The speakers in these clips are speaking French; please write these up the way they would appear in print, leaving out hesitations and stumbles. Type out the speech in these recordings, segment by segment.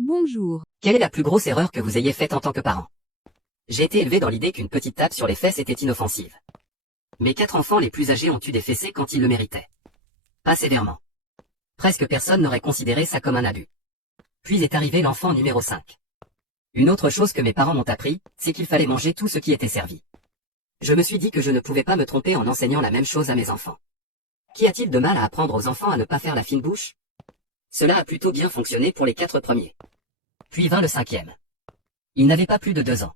Bonjour. Quelle est la plus grosse erreur que vous ayez faite en tant que parent? J'ai été élevé dans l'idée qu'une petite tape sur les fesses était inoffensive. Mes 4 enfants les plus âgés ont eu des fessées quand ils le méritaient. Pas sévèrement. Presque personne n'aurait considéré ça comme un abus. Puis est arrivé l'enfant numéro 5. Une autre chose que mes parents m'ont appris, c'est qu'il fallait manger tout ce qui était servi. Je me suis dit que je ne pouvais pas me tromper en enseignant la même chose à mes enfants. Qu'y a-t-il de mal à apprendre aux enfants à ne pas faire la fine bouche? Cela a plutôt bien fonctionné pour les 4 premiers. Puis vint le 5e. Il n'avait pas plus de 2 ans.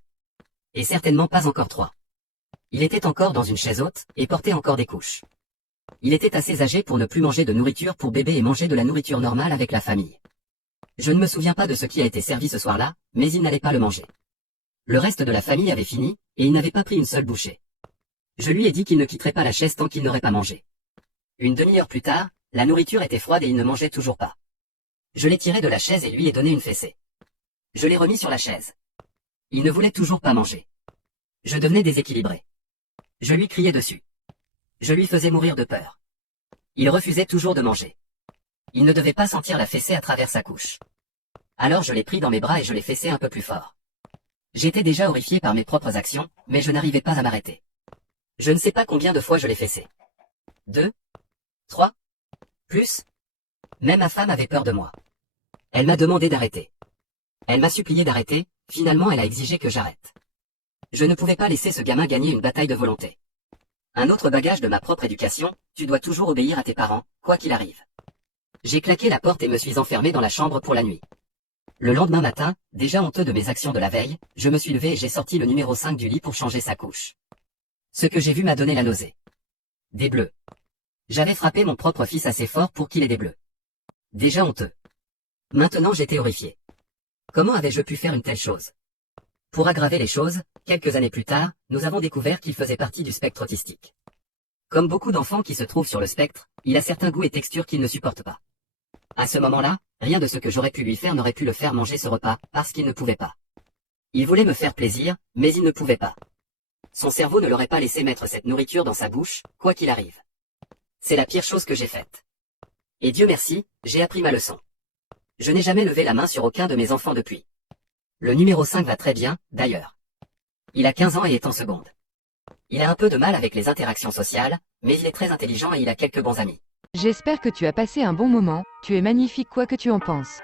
Et certainement pas encore 3. Il était encore dans une chaise haute, et portait encore des couches. Il était assez âgé pour ne plus manger de nourriture pour bébé et manger de la nourriture normale avec la famille. Je ne me souviens pas de ce qui a été servi ce soir-là, mais il n'allait pas le manger. Le reste de la famille avait fini, et il n'avait pas pris une seule bouchée. Je lui ai dit qu'il ne quitterait pas la chaise tant qu'il n'aurait pas mangé. Une demi-heure plus tard, la nourriture était froide et il ne mangeait toujours pas. Je l'ai tiré de la chaise et lui ai donné une fessée. Je l'ai remis sur la chaise. Il ne voulait toujours pas manger. Je devenais déséquilibré. Je lui criais dessus. Je lui faisais mourir de peur. Il refusait toujours de manger. Il ne devait pas sentir la fessée à travers sa couche. Alors je l'ai pris dans mes bras et je l'ai fessé un peu plus fort. J'étais déjà horrifié par mes propres actions, mais je n'arrivais pas à m'arrêter. Je ne sais pas combien de fois je l'ai fessé. 2, 3, plus. Même ma femme avait peur de moi. Elle m'a demandé d'arrêter. Elle m'a supplié d'arrêter, finalement elle a exigé que j'arrête. Je ne pouvais pas laisser ce gamin gagner une bataille de volonté. Un autre bagage de ma propre éducation, tu dois toujours obéir à tes parents, quoi qu'il arrive. J'ai claqué la porte et me suis enfermé dans la chambre pour la nuit. Le lendemain matin, déjà honteux de mes actions de la veille, je me suis levé et j'ai sorti le numéro 5 du lit pour changer sa couche. Ce que j'ai vu m'a donné la nausée. Des bleus. J'avais frappé mon propre fils assez fort pour qu'il ait des bleus. Déjà honteux. Maintenant j'étais horrifié. Comment avais-je pu faire une telle chose? Pour aggraver les choses, quelques années plus tard, nous avons découvert qu'il faisait partie du spectre autistique. Comme beaucoup d'enfants qui se trouvent sur le spectre, il a certains goûts et textures qu'il ne supporte pas. À ce moment-là, rien de ce que j'aurais pu lui faire n'aurait pu le faire manger ce repas, parce qu'il ne pouvait pas. Il voulait me faire plaisir, mais il ne pouvait pas. Son cerveau ne l'aurait pas laissé mettre cette nourriture dans sa bouche, quoi qu'il arrive. C'est la pire chose que j'ai faite. Et Dieu merci, j'ai appris ma leçon. Je n'ai jamais levé la main sur aucun de mes enfants depuis. Le numéro 5 va très bien, d'ailleurs. Il a 15 ans et est en seconde. Il a un peu de mal avec les interactions sociales, mais il est très intelligent et il a quelques bons amis. J'espère que tu as passé un bon moment, tu es magnifique quoi que tu en penses.